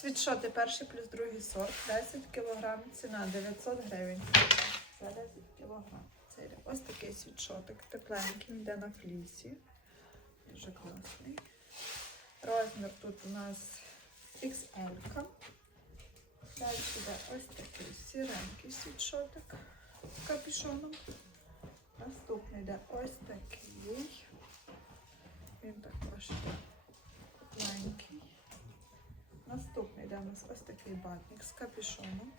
Світшоти перший плюс другий сорт, 10 кг, ціна 900 гривень. За 10 кг. Це ось такий світшотик, тепленький, йде на флісі. Дуже класний. Розмір тут у нас XL. -ка. Далі йде ось такий сіренький світшотик з капюшоном. Наступний йде ось такий. Він також йде тепленький. Наступний йде у нас ось такий батник з капюшоном.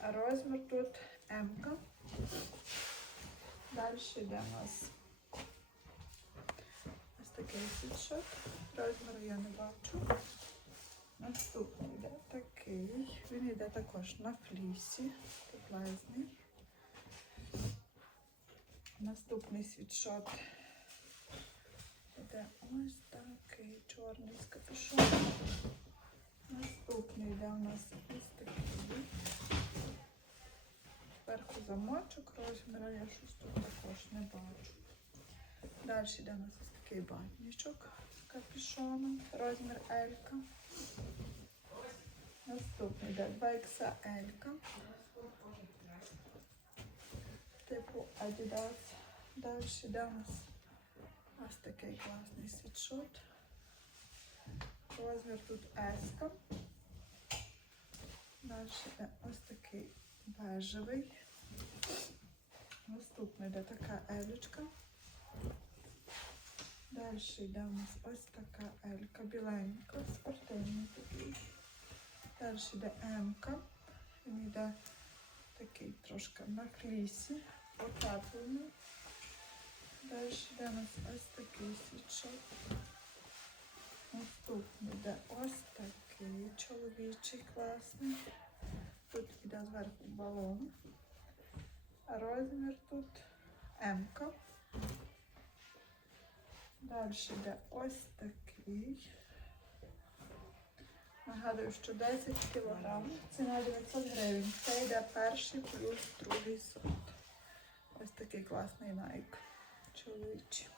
Розмір тут М. -ка. Далі йде у нас ось такий світшот. Розміру я не бачу. Наступний йде такий. Він йде також на флісі. Теплезний. Наступний світшот йде ось такий чорний з капюшоном. Наступний йде у нас ось такий. Зверху замочок розміру, я щось тут також не бачу. Далі йде у нас ось такий батничок з капюшоном, розмір L. Наступний йде 2XL. -ка. Типу Adidas. Далі йде у нас ось такий класний світшот. Розмір тут S. Далі ось такий бежевий. Наступний йде така елечка. Далі йде у нас ось така елька, біленька, спортивний такий. Далі йде М-ка. Він йде такий трошки на флісі, потеплений. Далі йде у нас ось такий світшот. Наступний йде ось такий чоловічий класний. Тут йде зверху балон. Розмір тут М-ка. Далі йде ось такий. Нагадую, що 10 кг, ціна 900 гривень. Це йде перший плюс другий сорт. Ось такий класний Nike чоловічий.